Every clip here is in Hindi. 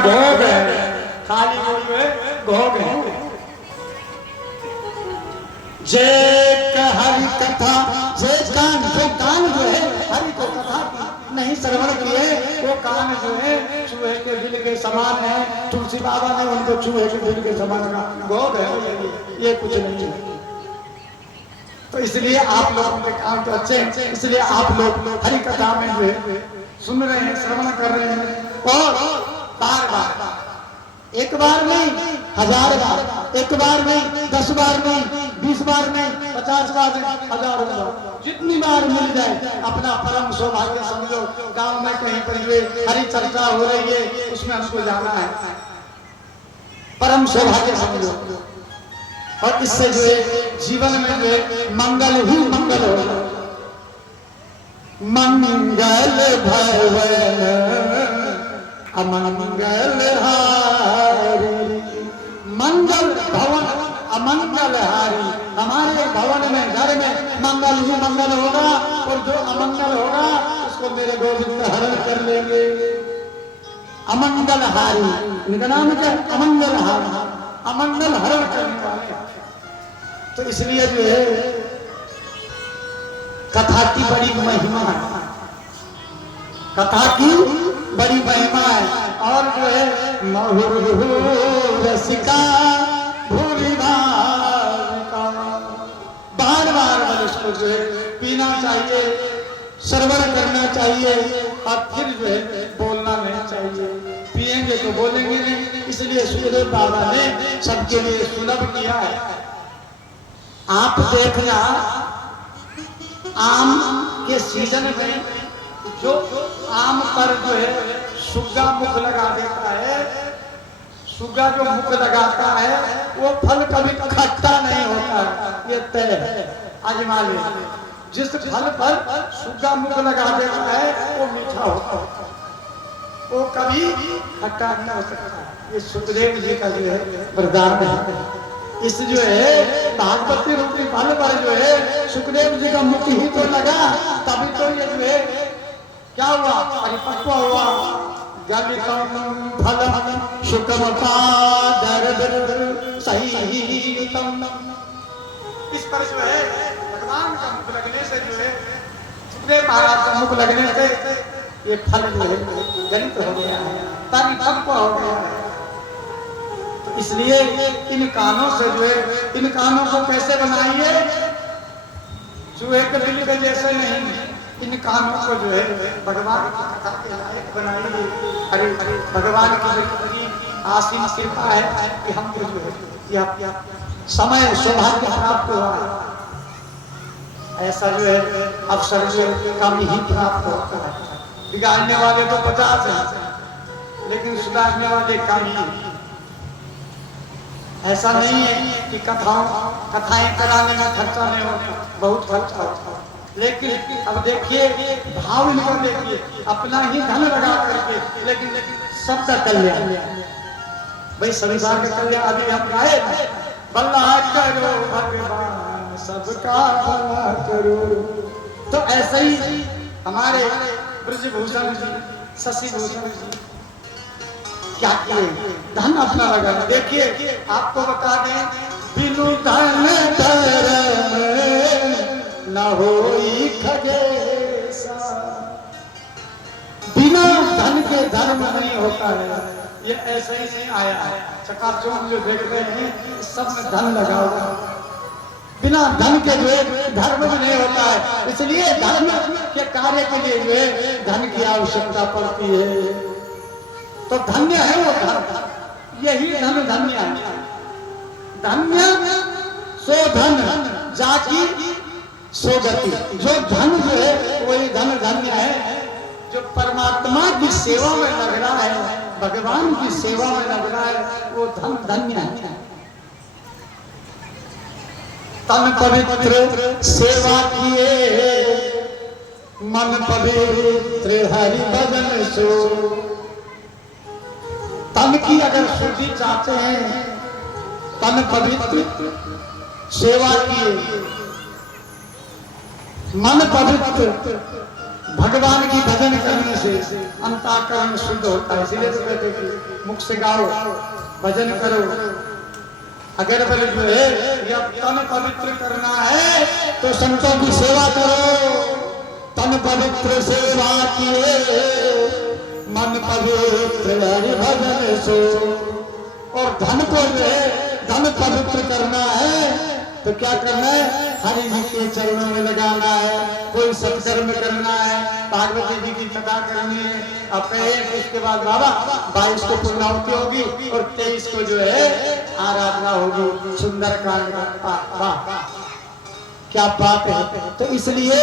भोग है, खाली वो जो है भोग है। जय हरि कथा जय कान, जो कान जो है हरि को कथा नहीं श्रवण किए वो कान जो है चूहे के दिल के समान है। तुलसी बाबा ने उनको चूहे के दिल के समान कहा, भोग है ये कुछ नहीं है। तो इसलिए आप लोग उनके काम तो अच्छे हैं, इसलिए आप लोग हरि कथा में जो है सुन रहे हैं, श्रवण कर रहे हैं और बार बार, एक बार नहीं 1000 बार, एक बार नहीं 10 बार नहीं 20 बार नहीं 50 बार नहीं 1000 बार, जितनी बार मिल जाए अपना परम सौभाग्य समझो। गांव में कहीं पर जो हरि चर्चा हो रही है उसमें हमको जाना है, परम सौभाग्य समझो। और इससे जो है जीवन में जो है मंगल ही मंगल होगा। मंगल भवन अमंगल हारी, मंगल भवन अमंगल हारी। हमारे भवन में घर में मंगल ही मंगल होगा और जो अमंगल होगा उसको मेरे गोविंद हरण कर लेंगे। अमंगल हारी, इनका नाम क्या? अमंगल हारी, अमंगल हरण करने वाले। तो इसलिए जो है कथा की बड़ी महिमा है, कथा की बड़ी महिमा है। और जो है महुर रसिका बार बार उसको जो है पीना चाहिए, श्रवण करना चाहिए और फिर जो है बोलना नहीं चाहिए। पिएंगे तो बोलेंगे नहीं, इसलिए सुखदेव बाबा ने सबके लिए सुलभ किया है। आप देखना आम के सीजन में जो आम पर जो है सुग्गा मुख लगा देता है, सुग्गा जो मुख लगाता है वो फल कभी खट्टा नहीं होता है, ये तय है, आजमा ले। जिस फल पर सुग्गा मुख लगा देता है वो मीठा होता है, वो कभी खट्टा नहीं हो सकता। ये सुखदेव जी का जो है वरदान है। इस जो है भागवती रूपी फल पर जो है सुखदेव जी का मुख ही तो लगा, तभी तो ये जो है क्या हुआ, परिपक्व हुआ। गलितम फलम शुकमपादर सहीतम। इस पर जो है भगवान का मुख लगने से जो है सुखदेव महाराज का मुख लगने से ये फल जो है गलित हो गया है, परिपक्व हो गया है। इसलिए इन कानों से जो है, इन कानों को कैसे बनाइए, चूहे के दिल के जैसे नहीं, इन कानों को जो है भगवान की कथा के लायक बनाइए। अरे भगवान की आसीन कृपा है कि हमको जो है यह समय सौभाग्य प्राप्त हुआ है। ऐसा जो है अवसर जो कम ही प्राप्त होता है। बिगाड़ने वाले तो 50 हैं लेकिन सुधारने वाले कम ही। ऐसा नहीं है कि कथाएं कराने में खर्चा नहीं होता, बहुत खर्चा होता है। लेकिन अब देखिए भाव इनका देखिए, अपना ही धन लगा करके, लेकिन सबका कल्याण। भाई संसार का कल्याण अभी हम गाए, भला करो भगवान सबका भला करो। तो ऐसे ही हमारे ब्रजभूषण जी, शशि भूषण जी क्या किए, धन अपना लगा। देखिए आपको बता दें, बिनु धन धर्म न होई खगेसा। बिना धन के धर्म नहीं होता है, ये ऐसे ही नहीं आया है। चकाचौंध जो देख रहे हैं सब में धन लगा हुआ, बिना धन के जो है धर्म भी नहीं होता है। इसलिए धर्म के कार्य के लिए जो है धन की आवश्यकता पड़ती है। तो धन्य है वो धन, यही धन धन्य है। धन्य सो धन जाकी सो गति। जो धन जो है वही धन धन्य है। जो परमात्मा की सेवा में लग रहा है, भगवान की सेवा में लग रहा है, वो धन धन्य है। तन पवित्र सेवा किए, मन पवित्र हरि भजन सो। तन की अगर शुद्धि चाहते हैं, तन पवित्र सेवा किए, मन पवित्र भगवान की भजन करने से अंतःकरण शुद्ध होता है। इसलिए तो कहते हैं कि मुख से गाओ, भजन करो। अगर बोले जो है या तन पवित्र करना है तो संतों की सेवा करो। तन पवित्र सेवा किए, मन पवित्र हरि भजन सो। और धन को जो है धन पवित्र करना है तो क्या करना है? हरि जी के चरणों में लगाना है, कोई सत्कर्म करना है, पार्वती जी की कथा करनी है। अब इसके बाद बाबा 22 को पूर्णाहुति होगी और 23 को जो है आराधना होगी सुंदर कांड का। क्या बात है। तो इसलिए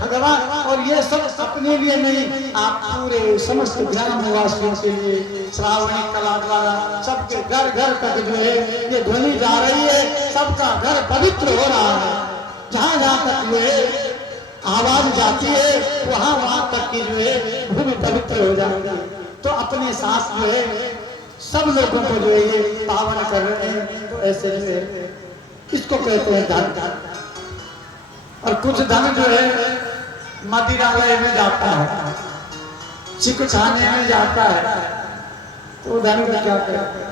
भगवान, और ये सब अपने लिए नहीं, आप पूरे समस्त ग्रामवासियों के लिए श्रावणी कला द्वारा सबके घर घर तक जो है ये ध्वनि जा रही है, सबका घर पवित्र हो रहा है। जहाँ जहाँ तक जो है आवाज जाती है वहाँ वहाँ तक की जो है भूमि पवित्र हो जाएगी। तो अपने साथ जो है सब लोगों को जो है ये पावन कर रहे हैं। तो ऐसे जो है इसको कहते हैं धन। और कुछ धन जो है मदिरालय में जाता है, चिकखाने में जाता है, तो धन को क्या कहते हैं?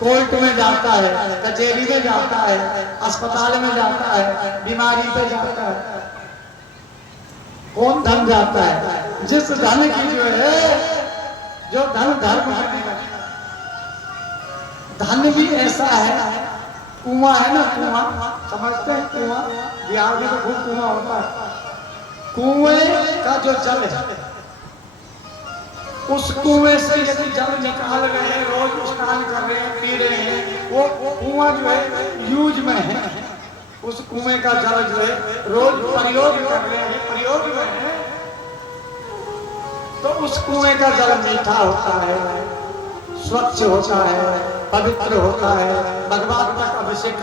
कोर्ट में जाता है, कचहरी में जाता है, अस्पताल में जाता है, बीमारी पे जाता है। कौन धन जाता है? जिस धन की जो है, जो धन धर्म है। धन भी ऐसा है, कुआं है ना, कुआं समझते हैं? कुआं बिहार में तो खूब कुआं होता है। कुएं का जो जल है, उस कुएं से यदि जल निकाल रहे हैं, रोज स्नान कर रहे हैं, पी रहे हैं, वो कुआं जो है यूज में है, उस कुएं का जल जो है रोज प्रयोग कर रहे हैं, प्रयोग में है, तो उस कुएं का जल मीठा होता है, स्वच्छ होता है, पवित्र होता है। भगवान तक अभिषेक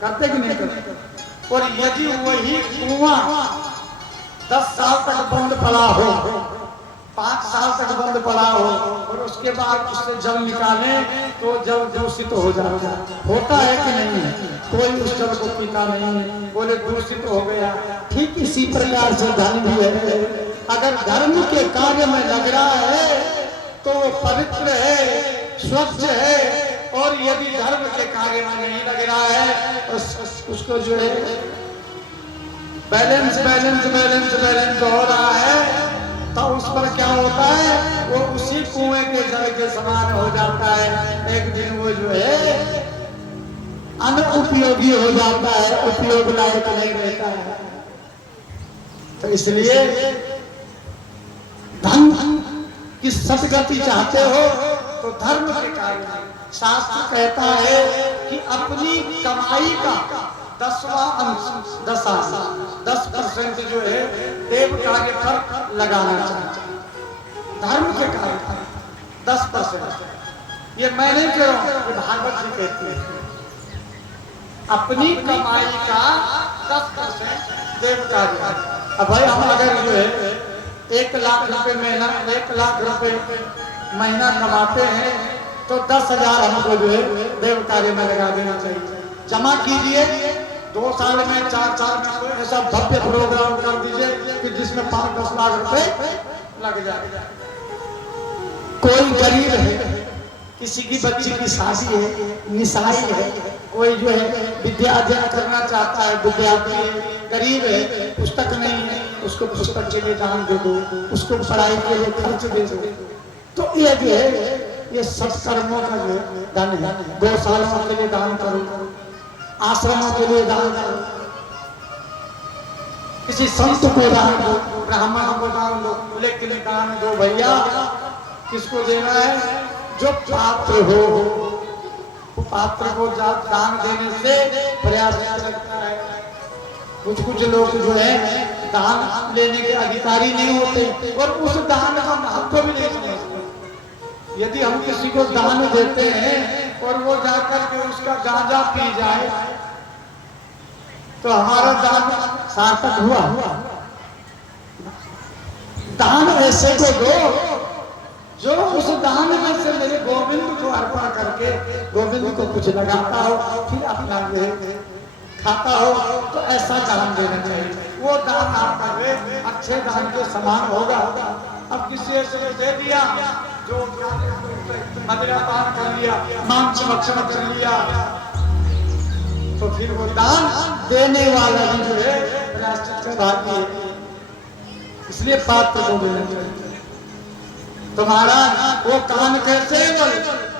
करते कि नहीं करते? और यदि वही कुआं 10 साल तक बंद पड़ा हो, 5 साल तक बंद पड़ा हो और उसके बाद उससे जल निकाले तो जल दूषित हो जाता होता है कि नहीं? कोई उस जल को पीता नहीं, बोले दूषित हो गया। ठीक इसी प्रकार से धन भी है, अगर धर्म के कार्य में लग रहा है तो पवित्र है, स्वच्छ है, और यदि धर्म के कार्य में नहीं लग रहा है तो उसको जो है बैलेंस बैलेंस बैलेंस बैलेंस हो रहा है, तो उस पर क्या होता है? वो उसी कुएं के जल के समान हो जाता है। एक दिन वो जो है अनुपयोगी हो जाता है, उपयोग लायक नहीं रहता है। तो इसलिए धन की सदगति चाहते हो तो धर्म के कार्य। शास्त्र कहता है कि अपनी कमाई का 10वां अंश 10% जो है देव कार्य पर लगाना चाहिए। धर्म के कार्य 10%। ये मैं नहीं कह रहा हूं, ये भागवत जी कहती है। अपनी कमाई का 10% देव कार्य। अब भाई हम अगर जो है 1 लाख रुपए महीना 1 लाख रुपए महीना कमाते हैं तो 10,000 हमको जो है देव कार्य में लगा देना चाहिए। जमा कीजिए, 2 साल में 4 साल में ऐसा भव्य प्रोग्राम कर दीजिए कि जिसमें 5-10 लाख रुपए लग जाए। कोई गरीब है, किसी की बच्ची की शादी है, निशाई है, कोई जो है विद्या अध्ययन करना चाहता है, विद्यार्थी है, गरीब है, पुस्तक नहीं है, उसको पुस्तक के लिए दान दे दो, उसको पढ़ाई के लिए खर्च दे दो। तो ये जो है ये सत्कर्मों का जो दान है। गौशालाओं के लिए दान करो, आश्रमों के लिए दान करो, किसी संत को दान दो, ब्राह्मण को दान दो, खुले के लिए दान दो। भैया किसको देना है? जो पात्र हो, पात्र को दान देने से प्रयास लगता है। कुछ लोग जो है दान लेने के अधिकारी नहीं होते और उस दान का महत्व भी नहीं समझते। यदि हम किसी को दान देते हैं और वो जाकर के उसका गांजा पी जाए तो हमारा दान सार्थक हुआ? दान ऐसे को दो जो उस दान में से मेरे गोविंद को अर्पण करके गोविंद को कुछ लगाता हो, फिर अपना खाता हो, तो ऐसा दान देना चाहिए। वो दान आप कर रहे अच्छे दान के समान होगा। अब किसी ऐसे को दे दिया जो मदिरा पान कर लिया, मांस भक्षण कर लिया, तो फिर वो दान देने वाला भी जो है प्रायश्चित का भागी है। इसलिए पात्र को देना चाहिए। तुम्हारा वो कान कैसे बोले